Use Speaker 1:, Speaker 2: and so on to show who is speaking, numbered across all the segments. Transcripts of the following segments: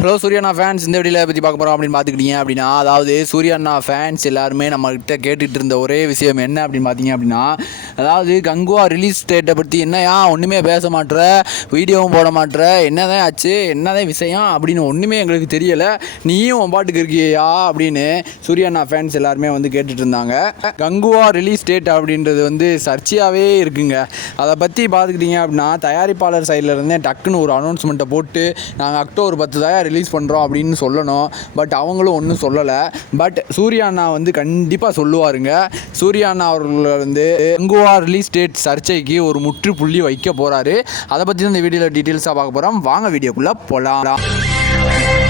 Speaker 1: Hello சூர்யாண்ணா fans இந்த வீடியோவில் பற்றி பார்க்க போகிறோம் அப்படின்னு பார்த்துக்கிட்டீங்க அப்படின்னா அதாவது சூர்யாண்ணா ஃபேன்ஸ் எல்லாருமே நம்மகிட்ட கேட்டுட்டு இருந்த ஒரே விஷயம் என்ன அப்படின்னு பார்த்தீங்க அப்படின்னா அதாவது கங்குவா ரிலீஸ் டேட்டை பற்றி என்னையா ஒன்றுமே பேச மாட்டுற வீடியோவும் போட மாட்ற என்னதான் ஆச்சு என்னதான் விஷயம் அப்படின்னு ஒன்றுமே எங்களுக்கு தெரியலை. நீயும் உன் பாட்டுக்கு இருக்கியா அப்படின்னு சூர்யாண்ணா ஃபேன்ஸ் எல்லாருமே வந்து கேட்டுட்டு இருந்தாங்க கங்குவா ரிலீஸ் டேட் அப்படின்றது வந்து சர்ச்சையாகவே இருக்குங்க. அதை பற்றி பார்த்துக்கிட்டீங்க அப்படின்னா தயாரிப்பாளர் சைடில் இருந்தே டக்குன்னு ஒரு அனௌன்ஸ்மெண்ட்டை போட்டு நாங்கள் அக்டோபர் பத்து தான் ரிலீஸ் பண்ணுறோம் அப்படின்னு சொல்லணும். பட் அவங்களும் ஒன்றும் சொல்லலை. பட் சூர்யா அண்ணா வந்து கண்டிப்பாக சொல்லுவாருங்க. சூர்யா அண்ணா அவர்கள் வந்து கங்குவா ரிலீஸ் டேட் சர்ச்சைக்கு ஒரு முற்றுப்புள்ளி வைக்க போகிறாரு அதை பற்றி தான் இந்த வீடியோவில் டீட்டெயில்ஸாக பார்க்க போகிறோம் வாங்க வீடியோக்குள்ளே போகலாம்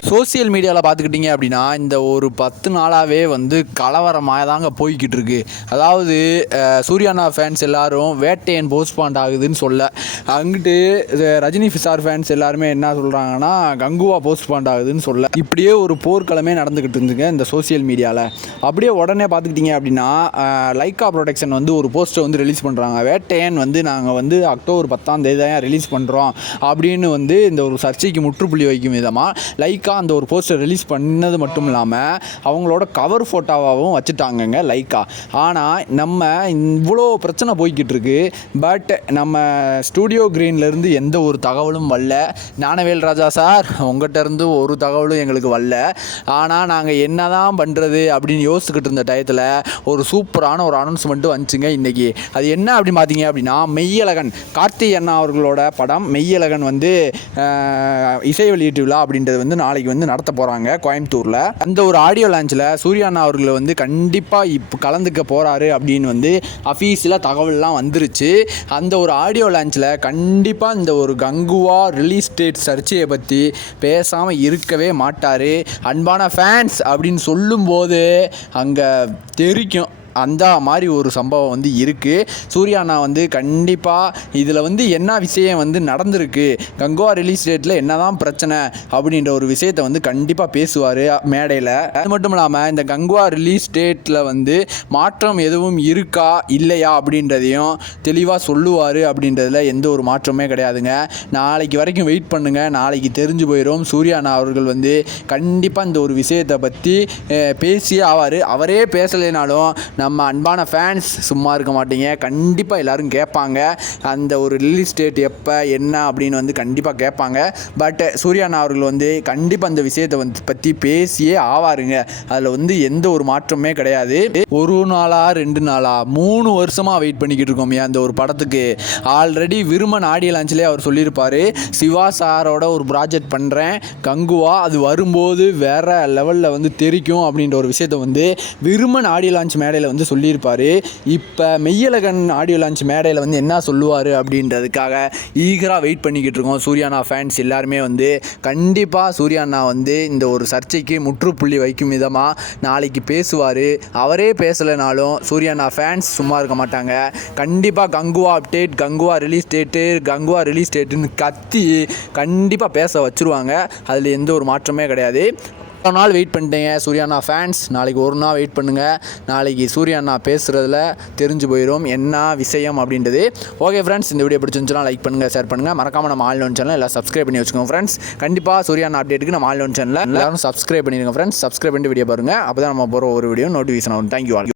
Speaker 1: சோசியல் மீடியாவில் பார்த்துக்கிட்டிங்க அப்படின்னா இந்த ஒரு பத்து நாளாகவே வந்து கலவரமாக தாங்க போய்கிட்டு இருக்கு அதாவது சூர்யானா ஃபேன்ஸ் எல்லாரும் வேட்டையன் போஸ்ட்பாண்ட் ஆகுதுன்னு சொல்ல அங்கிட்டு ரஜினி ஃபிசார் ஃபேன்ஸ் எல்லாருமே என்ன சொல்கிறாங்கன்னா கங்குவா போஸ்ட்பாண்ட் ஆகுதுன்னு சொல்ல இப்படியே ஒரு போர்க்களமே நடந்துக்கிட்டு இருந்துங்க இந்த சோசியல் மீடியாவில் அப்படியே உடனே பார்த்துக்கிட்டிங்க அப்படின்னா லைக்கா ப்ரொடக்ஷன் வந்து ஒரு போஸ்ட்டை வந்து ரிலீஸ் பண்ணுறாங்க வேட்டையன் வந்து நாங்கள் வந்து அக்டோபர் பத்தாம் தேதி தான் ரிலீஸ் பண்ணுறோம் அப்படின்னு வந்து இந்த ஒரு சர்ச்சைக்கு முற்றுப்புள்ளி வைக்கும் விதமாக லைக்கா அந்த ஒரு போஸ்டர் ரிலீஸ் பண்ணது மட்டும் இல்லாமல் அவங்களோட கவர் ஃபோட்டோவாகவும் வச்சுட்டாங்கங்க லைக்கா. ஆனால் நம்ம இவ்வளோ பிரச்சனை போய்கிட்டு இருக்கு. பட் நம்ம ஸ்டூடியோ க்ரீன்லேருந்து எந்த ஒரு தகவலும் வரல. ஞானவேல் ராஜா சார் உங்கள்கிட்ட இருந்து ஒரு தகவலும் எங்களுக்கு வரல. ஆனால் நாங்கள் என்ன தான் பண்ணுறது அப்படின்னு யோசிச்சுக்கிட்டு இருந்த டயத்தில் ஒரு சூப்பரான ஒரு அனௌன்ஸ்மெண்ட்டு வந்துச்சுங்க இன்றைக்கி அது என்ன அப்படி பார்த்தீங்க அப்படின்னா மெய்யழகன் கார்த்தி அண்ணா அவர்களோட படம் மெய்யழகன் வந்து இசை வெளியீட்டு விழா அப்படின்றது வந்து நாளைக்கு வந்து நடத்த போகிறாங்க கோயம்புத்தூரில். அந்த ஒரு ஆடியோ லான்ச்சில் சூர்யா அண்ணா வந்து கண்டிப்பாக இப்போ கலந்துக்க போகிறாரு அப்படின்னு வந்து அஃபீஸில் தகவல்லாம் வந்துருச்சு. அந்த ஒரு ஆடியோ லான்ச்சில் கண்டிப்பாக இந்த ஒரு கங்குவா ரிலீஸ் டேட் சர்ச்சையை பற்றி பேசாமல் இருக்கவே மாட்டார். அன்பான ஃபேன்ஸ் அப்படின்னு சொல்லும்போது அங்கே தெரிக்கும். அந்த மாதிரி ஒரு சம்பவம் வந்து இருக்குது சூர்யா அண்ணா வந்து கண்டிப்பாக இதில் வந்து என்ன விஷயம் வந்து நடந்திருக்கு? கங்கோவா ரிலீஸ் டேட்டில் என்ன தான் பிரச்சனை? அப்படின்ற ஒரு விஷயத்தை வந்து கண்டிப்பாக பேசுவார் மேடையில். அது மட்டும் இல்லாமல் இந்த கங்குவா ரிலீஸ் டேட்டில் வந்து மாற்றம் எதுவும் இருக்கா? இல்லையா? அப்படின்றதையும் தெளிவாக சொல்லுவார். அப்படின்றதுல எந்த ஒரு மாற்றமே கிடையாதுங்க. நாளைக்கு வரைக்கும் வெயிட் பண்ணுங்கள் நாளைக்கு தெரிஞ்சு போயிடும் சூர்யா அண்ணா அவர்கள் வந்து கண்டிப்பாக இந்த ஒரு விஷயத்தை பற்றி பேசியே ஆவார். அவரே பேசலைனாலும் நம்ம அன்பான ஃபேன்ஸ் சும்மா இருக்க மாட்டீங்க. கண்டிப்பாக எல்லோரும் கேட்பாங்க. அந்த ஒரு ரிலீஸ் டேட் எப்போ என்ன அப்படின்னு வந்து கண்டிப்பாக கேட்பாங்க. பட் சூர்யாண்ணா அவர்கள் வந்து கண்டிப்பாக அந்த விஷயத்தை வந்து பற்றி பேசியே ஆவாருங்க. அதில் வந்து எந்த ஒரு மாற்றமே கிடையாது. ஒரு நாளா ரெண்டு நாளா மூணு வருஷமாக வெயிட் பண்ணிக்கிட்டு இருக்கோம் அந்த ஒரு படத்துக்கு. ஆல்ரெடி விருமன் ஆடியோ லான்ச்லேயே அவர் சொல்லியிருப்பார். சிவா சாரோட ஒரு ப்ராஜெக்ட் பண்ணுறேன் கங்குவா அது வரும்போது வேற லெவலில் வந்து தெரிக்கும் அப்படின்ற ஒரு விஷயத்த வந்து விருமன் ஆடியோ லான்ச் மேடையில் வந்து சொல்லியிருப்பார். இப்போ மெய்யலகன் ஆடியோ லான்ச் மேடையில் வந்து என்ன சொல்லுவார் அப்படின்றதுக்காக ஈகராக வெயிட் பண்ணிக்கிட்டு இருக்கோம். சூர்யானா ஃபேன்ஸ் எல்லாருமே வந்து கண்டிப்பாக சூர்யாண்ணா வந்து இந்த ஒரு சர்ச்சைக்கு முற்றுப்புள்ளி வைக்கும் விதமாக நாளைக்கு பேசுவார். அவரே பேசலைனாலும் சூர்யாண்ணா ஃபேன்ஸ் சும்மா இருக்க மாட்டாங்க. கண்டிப்பாக Kanguva update Kanguva release date Kanguva release டேட்டுன்னு கத்தி கண்டிப்பாக பேச வச்சுருவாங்க. அதில் எந்த ஒரு மாற்றமே கிடையாது. இவ்வளோ நாள் வெயிட் பண்ணிட்டேங்க. சூர்யாண்ணா ஃபேன்ஸ் நாளைக்கு ஒரு நாள் வெயிட் பண்ணுங்கள் நாளைக்கு சூர்யாண்ணா பேசுகிறதுல தெரிஞ்சு போயிடும் என்ன விஷயம் அப்படின்றது. ஓகே ஃப்ரெண்ட்ஸ் இந்த வீடியோ பிடிச்சிருந்துச்சுன்னா லைக் பண்ணுங்கள் ஷேர் பண்ணுங்கள் மறக்காமல் நம்ம ஆன்லைன் சேனல் எல்லாம் சப்ஸ்கிரைப் பண்ணி வச்சுக்கோங்க ஃப்ரெண்ட்ஸ் கண்டிப்பாக சூர்யாண்ணா அப்டேட்டுக்கு நம்ம ஆன்லைன் ஒன் சேனலில் எல்லாரும் சப்ஸ்கிரைப் பண்ணிடுங்க ஃப்ரெண்ட்ஸ் சப்ஸ்கிரைப் பண்ணிட்டு வீடியோ பாருங்கள் அப்போ தான் நம்ம போகிற ஒரு வீடியோ நோட்டிஃபிகேஷன் ஆகும். Thank you all